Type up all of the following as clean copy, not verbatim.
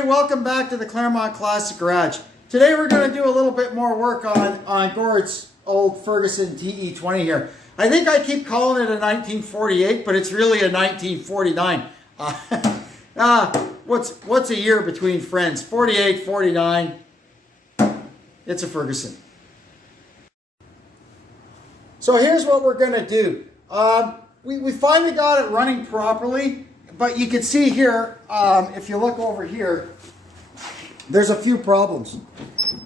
everybody, welcome back to the Claremont Classic Garage. Today we're going to do a little bit more work on Gord's old Ferguson TE20 here. I think I keep calling it a 1948, but it's really a 1949. What's a year between friends? 48, 49. It's a Ferguson. So here's what we're going to do. We finally got it running properly, but you can see here, if you look over here, there's a few problems.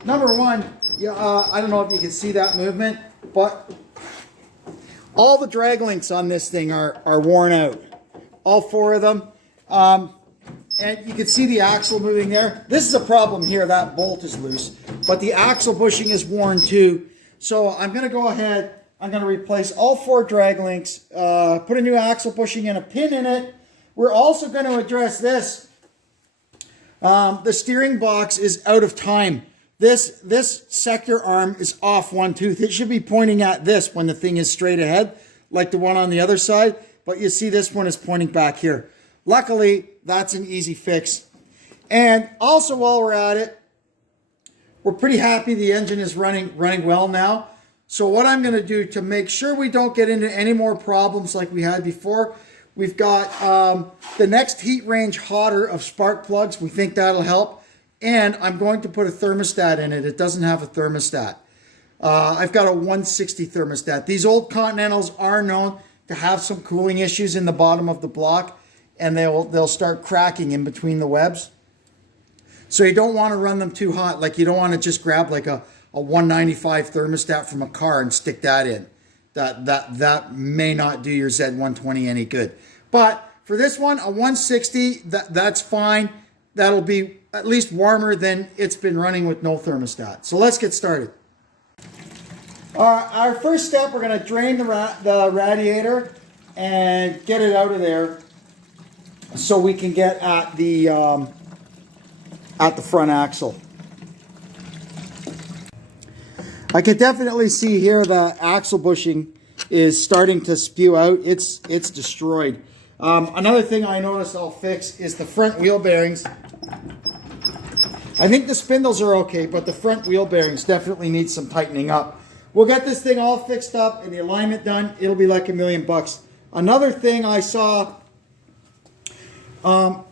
Number one, I don't know if you can see that movement, but all the drag links on this thing are worn out. All four of them. And you can see the axle moving there. This is a problem here, that bolt is loose, but the axle bushing is worn too. So I'm going to go ahead, I'm going to replace all four drag links, put a new axle bushing and a pin in it. We're also going to address this. The steering box is out of time. This sector arm is off one tooth. It should be pointing at this when the thing is straight ahead, like the one on the other side. But you see this one is pointing back here. Luckily, that's an easy fix. And also while we're at it, we're pretty happy the engine is running well now. So what I'm going to do to make sure we don't get into any more problems like we had before, we've got the next heat range hotter of spark plugs. We think that'll help. And I'm going to put a thermostat in it. It doesn't have a thermostat. I've got a 160 thermostat. These old Continentals are known to have some cooling issues in the bottom of the block, and they'll start cracking in between the webs. So you don't want to run them too hot. Like you don't want to just grab like a 195 thermostat from a car and stick that in. That may not do your Z120 any good. But for this one, a 160, that's fine. That'll be at least warmer than it's been running with no thermostat. So let's get started. Our first step, we're going to drain the radiator and get it out of there so we can get at the front axle. I can definitely see here the axle bushing is starting to spew out. It's destroyed. Another thing I noticed I'll fix is the front wheel bearings. I think the spindles are okay, but the front wheel bearings definitely need some tightening up. We'll get this thing all fixed up and the alignment done. It'll be like $1 million. Another thing I saw while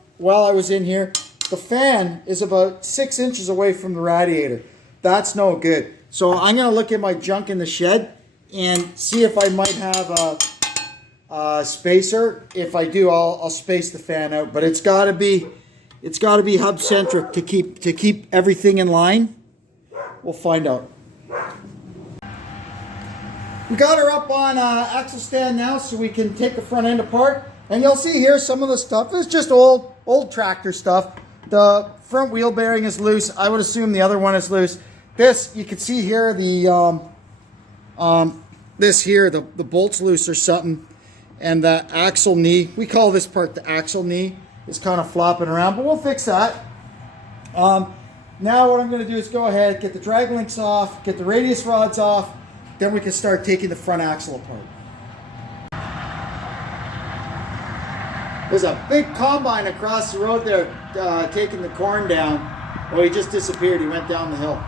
I was in here, the fan is about 6 inches away from the radiator. That's no good. So I'm going to look at my junk in the shed and see if I might have a spacer. If I do, I'll space the fan out. But it's got to be hub centric to keep everything in line. We'll find out. We got her up on axle stand now, so we can take the front end apart. And you'll see here some of the stuff is just old tractor stuff. The front wheel bearing is loose. I would assume the other one is loose. This, you can see here, the bolt's loose or something. And the axle knee, we call this part the axle knee, is kind of flopping around, but we'll fix that. Now what I'm going to do is go ahead, get the drag links off, get the radius rods off, then we can start taking the front axle apart. There's a big combine across the road there taking the corn down. Well, he just disappeared. He went down the hill.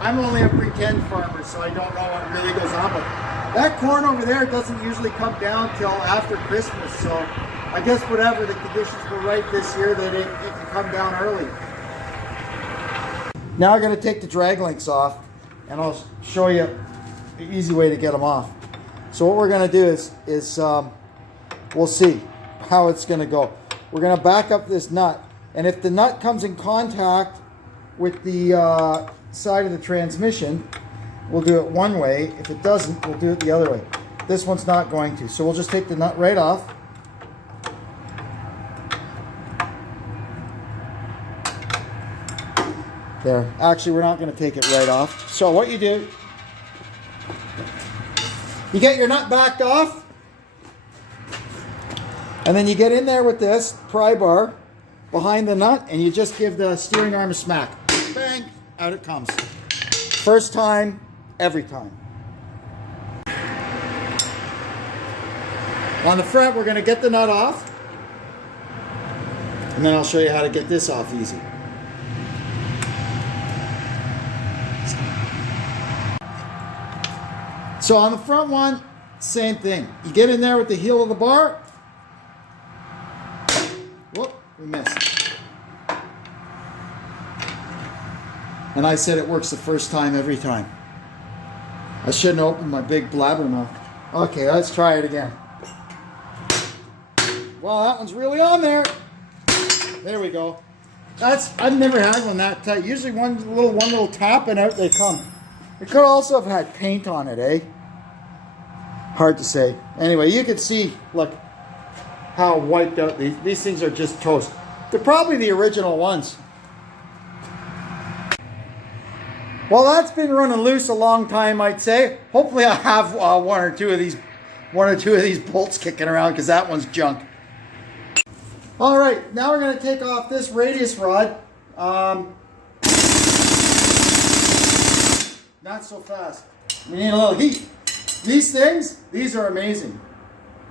I'm only a pretend farmer, so I don't know what really goes on. But that corn over there doesn't usually come down till after Christmas. So I guess whatever the conditions were right this year, that it can come down early. Now I'm going to take the drag links off, and I'll show you the easy way to get them off. So what we're going to do is we'll see how it's going to go. We're going to back up this nut, and if the nut comes in contact with the side of the transmission, we'll do it one way. If it doesn't, we'll do it the other way. This one's not going to, so we'll just take the nut right off. There. Actually, we're not going to take it right off. So what you do, you get your nut backed off, and then you get in there with this pry bar behind the nut, and you just give the steering arm a smack. Bang! Out it comes. First time, every time. On the front, we're going to get the nut off. And then I'll show you how to get this off easy. So on the front one, same thing. You get in there with the heel of the bar. Whoop, we missed. And I said it works the first time every time. I shouldn't open my big blabber mouth. Okay, let's try it again. Well, that one's really on there. There we go. I've never had one that tight. Usually one little tap and out they come. It could also have had paint on it, eh? Hard to say. Anyway, you can see, look, how wiped out these things are. Just toast. They're probably the original ones. Well, that's been running loose a long time, I'd say. Hopefully I have one or two of these bolts kicking around, because that one's junk. All right, now we're going to take off this radius rod. Not so fast. We need a little heat. These things, these are amazing.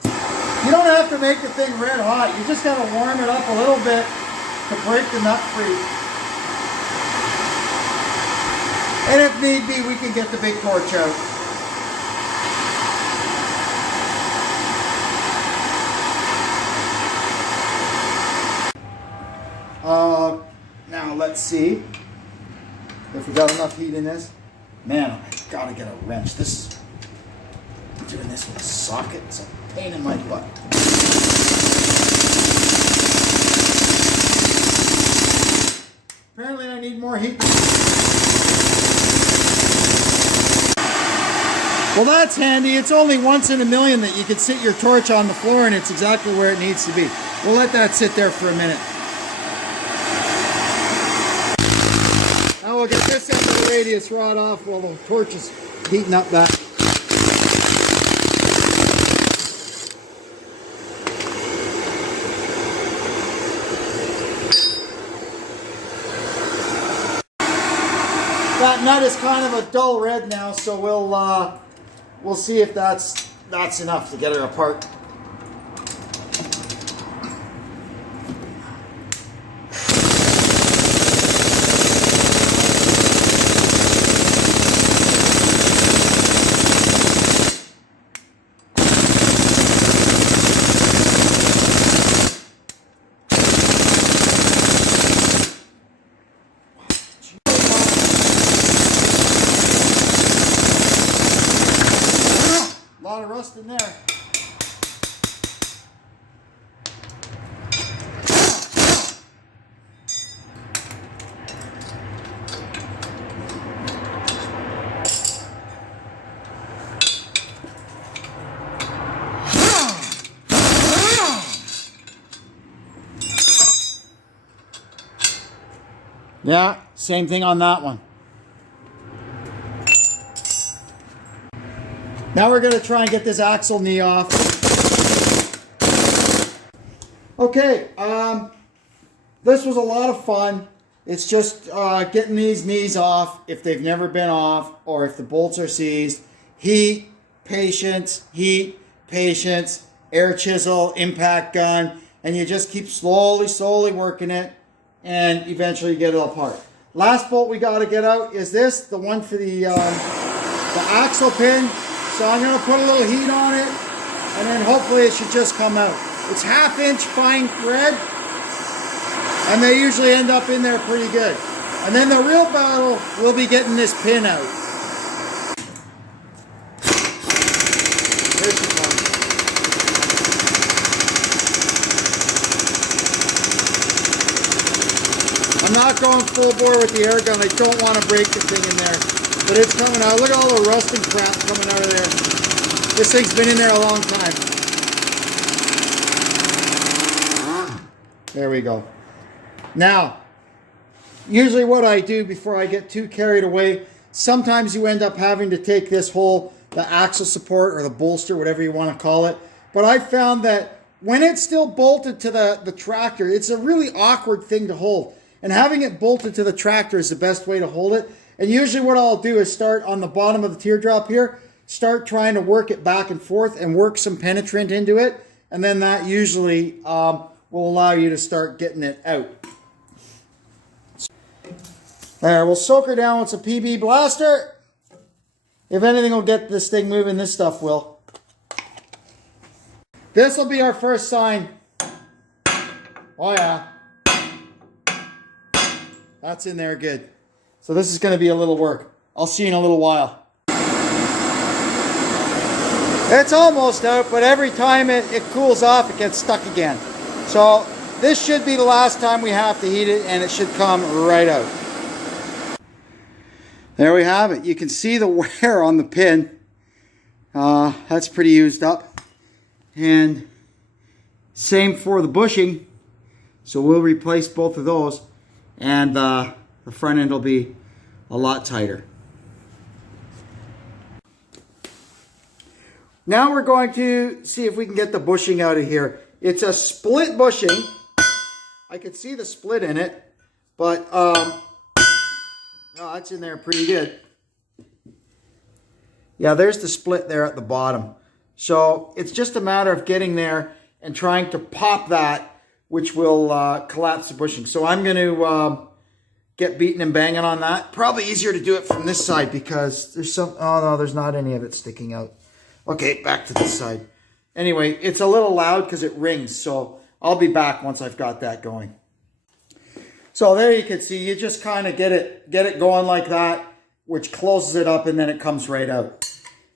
You don't have to make the thing red hot. You just got to warm it up a little bit to break the nut free. And if need be, we can get the big torch out. Now let's see if we got enough heat in this. Man, I gotta get a wrench. Doing this with a socket, it's a pain in my butt. Apparently I need more heat. Well, that's handy. It's only once in a million that you can sit your torch on the floor and it's exactly where it needs to be. We'll let that sit there for a minute. Now we'll get this end of the radius rod off while the torch is heating up back. That nut is kind of a dull red now, so we'll see if that's enough to get her apart. A lot of rust in there. Yeah, same thing on that one. Now we're going to try and get this axle knee off. Okay, this was a lot of fun. It's just getting these knees off if they've never been off or if the bolts are seized. Heat, patience, air chisel, impact gun, and you just keep slowly working it and eventually you get it apart. Last bolt we got to get out is this, the one for the axle pin. So I'm going to put a little heat on it, and then hopefully it should just come out. It's 1/2 inch fine thread, and they usually end up in there pretty good. And then the real battle will be getting this pin out. Here she comes. I'm not going full bore with the air gun. I don't want to break the thing in there. But it's coming out. Look at all the rust and crap coming out of there. This thing's been in there a long time. There we go. Now, usually what I do before I get too carried away, sometimes you end up having to take this whole, the axle support or the bolster, whatever you want to call it. But I found that when it's still bolted to the tractor, it's a really awkward thing to hold. And having it bolted to the tractor is the best way to hold it. And usually what I'll do is start on the bottom of the teardrop here, start trying to work it back and forth and work some penetrant into it. And then that usually will allow you to start getting it out. There, we'll soak her down with some PB Blaster. If anything will get this thing moving, this stuff will. This will be our first sign. Oh yeah. That's in there good. So this is going to be a little work. I'll see you in a little while. It's almost out, but every time it cools off, it gets stuck again. So this should be the last time we have to heat it, and it should come right out. There we have it. You can see the wear on the pin. That's pretty used up. And same for the bushing. So we'll replace both of those, and the front end will be a lot tighter. Now we're going to see if we can get the bushing out of here. It's a split bushing. I can see the split in it, but oh, that's in there pretty good. Yeah, there's the split there at the bottom. So it's just a matter of getting there and trying to pop that, which will collapse the bushing. So I'm going to get beating and banging on that. Probably easier to do it from this side because there's some, oh no, there's not any of it sticking out. Okay, back to this side. Anyway, it's a little loud because it rings, so I'll be back once I've got that going. So there you can see, you just kind of get it going like that, which closes it up, and then it comes right out.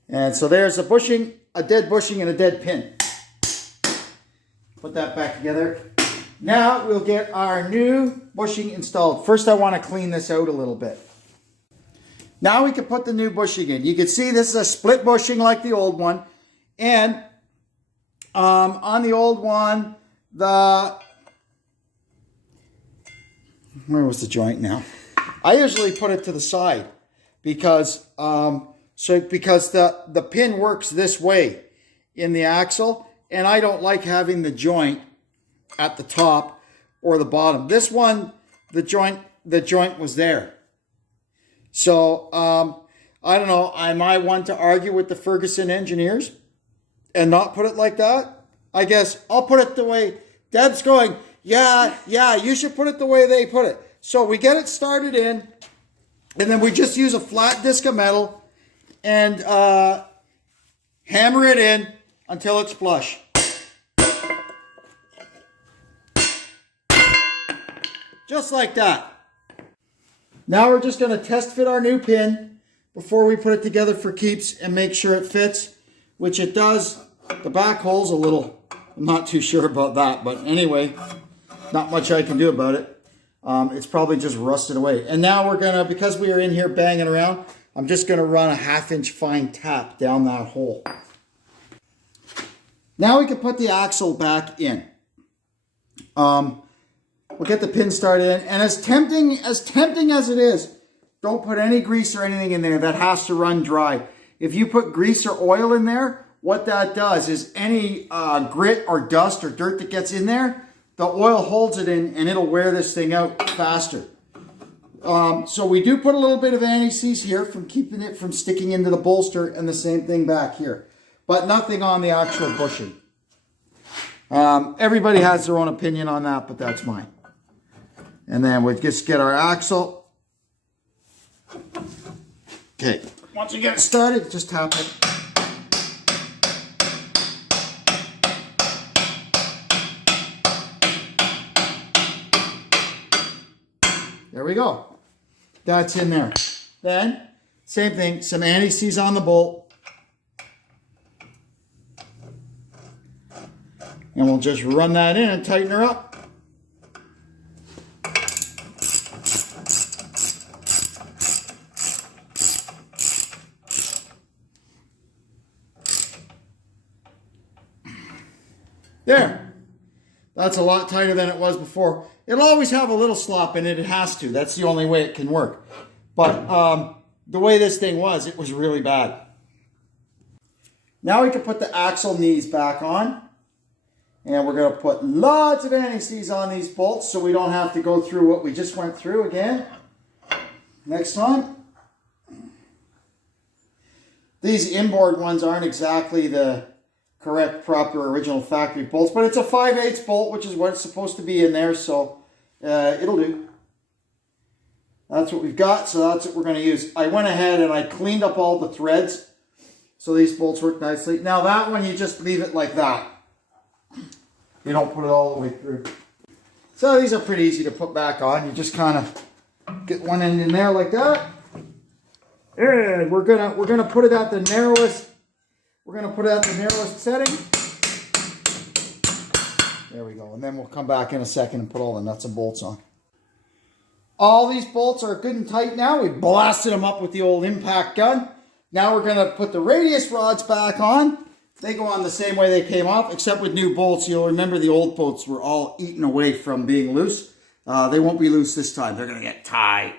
And so there's a bushing, a dead bushing, and a dead pin. Put that back together. Now we'll get our new bushing installed. First I want to clean this out a little bit. Now we can put the new bushing in. You can see this is a split bushing like the old one. And on the old one, where was the joint now? I usually put it to the side because the pin works this way in the axle, and I don't like having the joint at the top or the bottom. This one, the joint was there. So, I don't know, am I one to argue with the Ferguson engineers and not put it like that? I guess I'll put it the way Deb's going, yeah, you should put it the way they put it. So we get it started in, and then we just use a flat disc of metal and hammer it in until it's flush. Just like that. Now we're just going to test fit our new pin before we put it together for keeps and make sure it fits, which it does. The back hole's a little, I'm not too sure about that, but anyway, not much I can do about it. It's probably just rusted away. And now we're going to, because we are in here banging around, I'm just going to run a 1/2-inch fine tap down that hole. Now we can put the axle back in. We'll get the pin started in, and as tempting as it is, don't put any grease or anything in there. That has to run dry. If you put grease or oil in there, what that does is any grit or dust or dirt that gets in there, the oil holds it in, and it'll wear this thing out faster. So we do put a little bit of anti-seize here from keeping it from sticking into the bolster, and the same thing back here, but nothing on the actual bushing. Everybody has their own opinion on that, but that's mine. And then we'll just get our axle. Okay, once you get it started, just tap it. There we go. That's in there. Then, same thing, some anti-seize on the bolt. And we'll just run that in and tighten her up. There. That's a lot tighter than it was before. It'll always have a little slop in it. It has to. That's the only way it can work. But the way this thing was, it was really bad. Now we can put the axle knees back on. And we're going to put lots of anti-seize on these bolts so we don't have to go through what we just went through again next time. These inboard ones aren't exactly the correct, proper, original factory bolts, but it's a 5/8 bolt, which is what it's supposed to be in there, so it'll do. That's what we've got, so that's what we're going to use. I went ahead and I cleaned up all the threads, so these bolts work nicely. Now that one, you just leave it like that. You don't put it all the way through. So these are pretty easy to put back on. You just kind of get one end in there like that. And we're gonna put it at the narrowest. We're gonna put it at the narrowest setting. There we go. And then we'll come back in a second and put all the nuts and bolts on. All these bolts are good and tight now. We blasted them up with the old impact gun. Now we're gonna put the radius rods back on. They go on the same way they came off, except with new bolts. You'll remember the old bolts were all eaten away from being loose. They won't be loose this time. They're gonna get tight.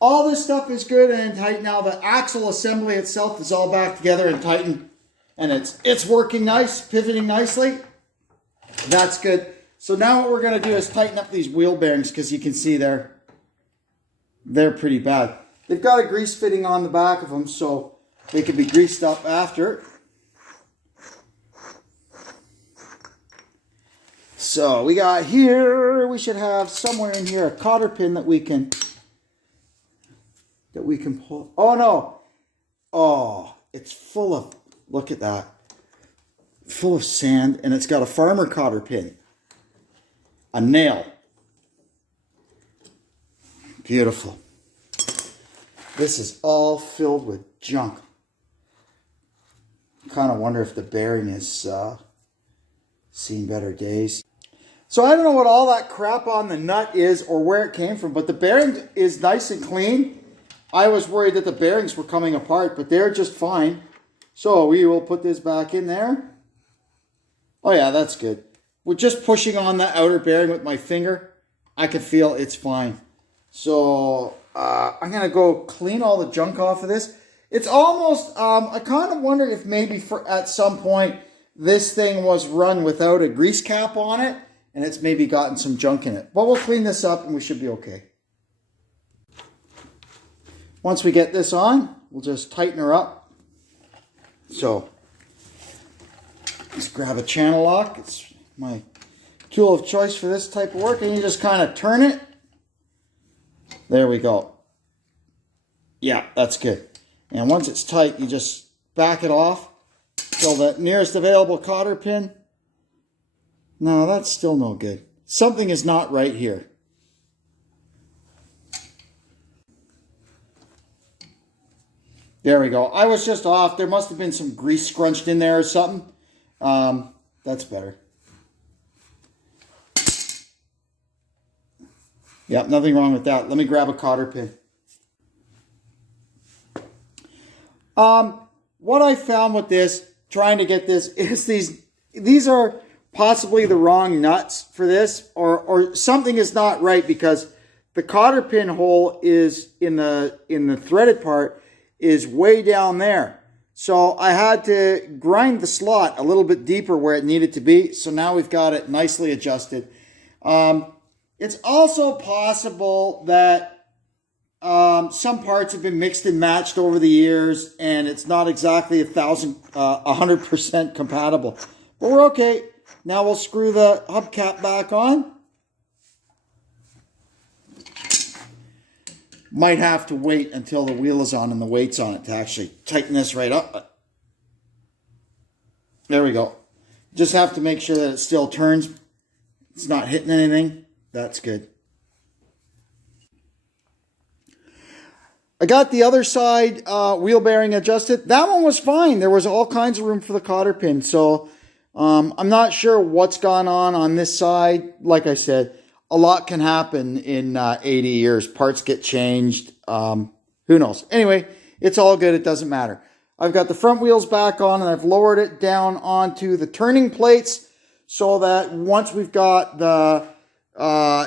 All this stuff is good and tight now. The axle assembly itself is all back together and tightened. And it's working nice, pivoting nicely. That's good. So now what we're going to do is tighten up these wheel bearings, because you can see they're pretty bad. They've got a grease fitting on the back of them, so they can be greased up after. So we got here, we should have somewhere in here a cotter pin that we can pull. Oh no. Oh, it's full of, look at that. Full of sand, and it's got a farmer cotter pin. A nail. Beautiful. This is all filled with junk. Kind of wonder if the bearing is seen better days. So I don't know what all that crap on the nut is or where it came from, but the bearing is nice and clean. I was worried that the bearings were coming apart, but they're just fine. So we will put this back in there. Oh yeah, that's good. We're just pushing on the outer bearing with my finger. I can feel it's fine. So I'm going to go clean all the junk off of this. It's almost, I kind of wonder if maybe at some point this thing was run without a grease cap on it, and it's maybe gotten some junk in it. But we'll clean this up and we should be okay. Once we get this on, we'll just tighten her up. So let's grab a channel lock. It's my tool of choice for this type of work, and you just kind of turn it. There we go. Yeah, that's good. And once it's tight, you just back it off till the nearest available cotter pin. No, that's still no good. Something is not right here. There we go. I was just off. There must have been some grease scrunched in there or something. That's better. Yep, nothing wrong with that. Let me grab a cotter pin. What I found with this, trying to get this, is these are possibly the wrong nuts for this, or something is not right, because the cotter pin hole is in the threaded part is way down there. So I had to grind the slot a little bit deeper where it needed to be. So now we've got it nicely adjusted. It's also possible that some parts have been mixed and matched over the years, and it's not exactly 100% compatible. But we're okay. Now we'll screw the hubcap back on. Might have to wait until the wheel is on and the weight's on it to actually tighten this right up. There we go. Just have to make sure that it still turns. It's not hitting anything. That's good. I got the other side wheel bearing adjusted. That one was fine. There was all kinds of room for the cotter pin. So I'm not sure what's gone on this side. Like I said, a lot can happen in 80 years. Parts get changed. Who knows? Anyway, it's all good. It doesn't matter. I've got the front wheels back on, and I've lowered it down onto the turning plates so that once we've got the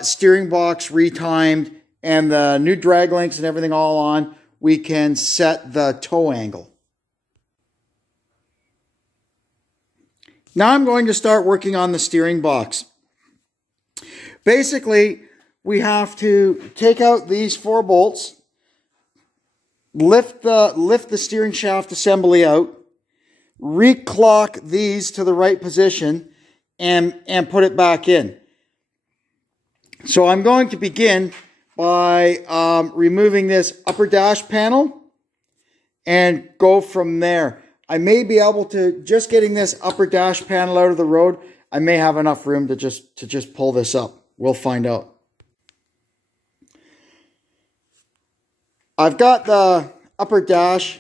steering box retimed and the new drag links and everything all on, we can set the toe angle. Now I'm going to start working on the steering box. Basically, we have to take out these 4 bolts. lift the steering shaft assembly out, reclock these to the right position, and put it back in. So I'm going to begin by removing this upper dash panel and go from there. I may be able to, just getting this upper dash panel out of the road, I may have enough room to just pull this up. We'll find out. I've got the upper dash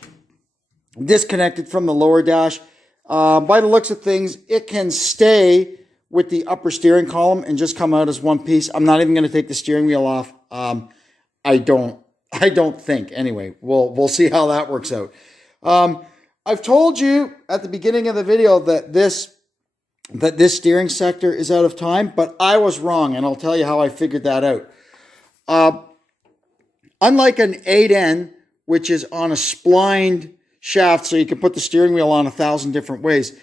disconnected from the lower dash. By the looks of things, it can stay with the upper steering column and just come out as one piece. I'm not even going to take the steering wheel off. I don't think. Anyway, we'll see how that works out. I've told you at the beginning of the video that this steering sector is out of time, but I was wrong, and I'll tell you how I figured that out. Unlike an 8N, which is on a splined shaft, so you can put the steering wheel on 1,000 different ways,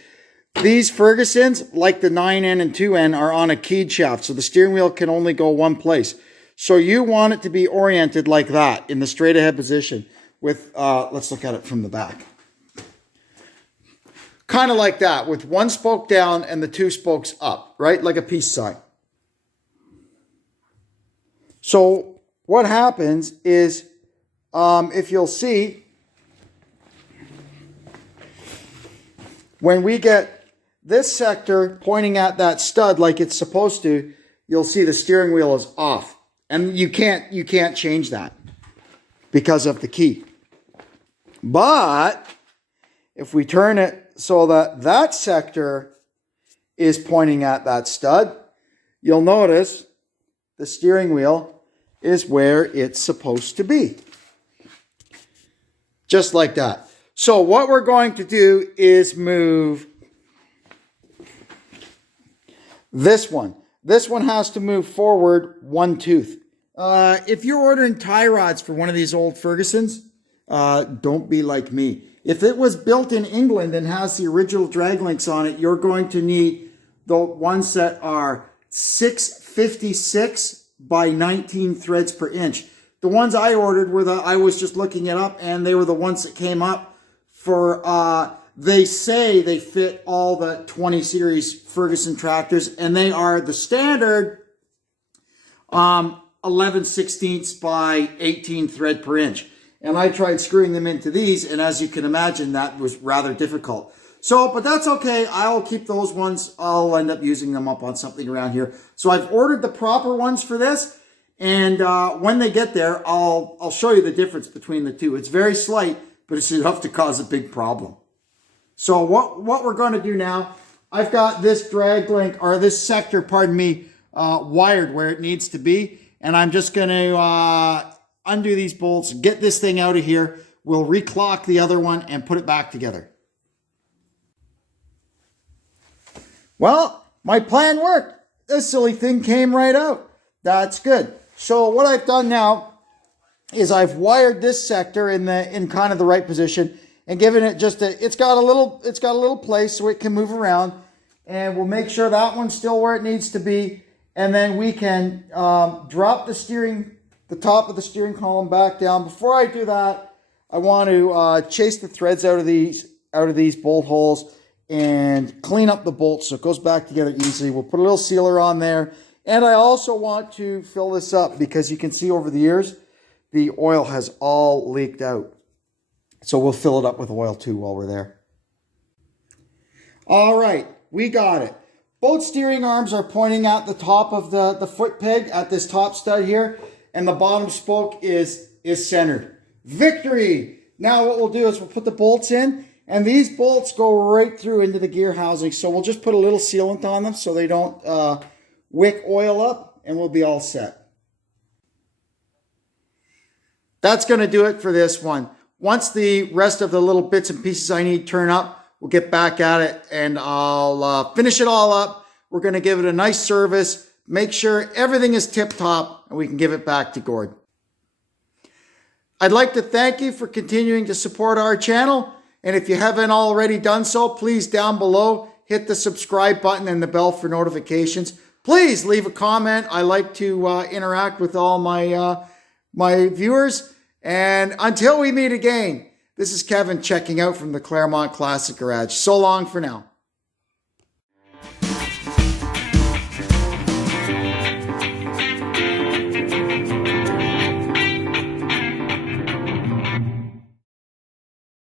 these Fergusons, like the 9N and 2N, are on a keyed shaft, so the steering wheel can only go one place. So you want it to be oriented like that, in the straight ahead position, with, let's look at it from the back. Kind of like that, with one spoke down and the two spokes up, right? Like a peace sign. So what happens is, if you'll see, when we get this sector pointing at that stud like it's supposed to, you'll see the steering wheel is off. And you can't change that because of the key. But if we turn it so that that sector is pointing at that stud, you'll notice the steering wheel is where it's supposed to be. Just like that. So what we're going to do is move this one. This one has to move forward one tooth. If you're ordering tie rods for one of these old Fergusons, don't be like me. If it was built in England and has the original drag links on it, you're going to need the ones that are 656 by 19 threads per inch. The ones I ordered were I was just looking it up, and they were the ones that came up for, they say they fit all the 20 series Ferguson tractors, and they are the standard 11/16 by 18 thread per inch. And I tried screwing them into these, and as you can imagine, that was rather difficult. So, but that's okay. I'll keep those ones. I'll end up using them up on something around here. So I've ordered the proper ones for this, and when they get there, I'll show you the difference between the two. It's very slight, but it's enough to cause a big problem. So what we're going to do now, I've got this drag link, or this sector, pardon me, wired where it needs to be. And I'm just going to undo these bolts, get this thing out of here. We'll reclock the other one and put it back together. Well, my plan worked. This silly thing came right out. That's good. So what I've done now is I've wired this sector in kind of the right position and given it just it's got a little place so it can move around, and we'll make sure that one's still where it needs to be, and then we can drop the top of the steering column back down. Before I do that, I want to chase the threads out of these bolt holes and clean up the bolts so it goes back together easily. We'll put a little sealer on there. And I also want to fill this up because you can see over the years, the oil has all leaked out. So we'll fill it up with oil too while we're there. All right, we got it. Both steering arms are pointing at the top of the foot peg at this top stud here, and the bottom spoke is centered. Victory! Now what we'll do is we'll put the bolts in, and these bolts go right through into the gear housing. So we'll just put a little sealant on them so they don't wick oil up, and we'll be all set. That's going to do it for this one. Once the rest of the little bits and pieces I need turn up, we'll get back at it, and I'll finish it all up. We're going to give it a nice service, make sure everything is tip-top, and we can give it back to Gord. I'd like to thank you for continuing to support our channel, and if you haven't already done so, please down below hit the subscribe button and the bell for notifications. Please leave a comment. I like to interact with all my viewers. And until we meet again, this is Kevin checking out from the Claremont Classic Garage. So long for now.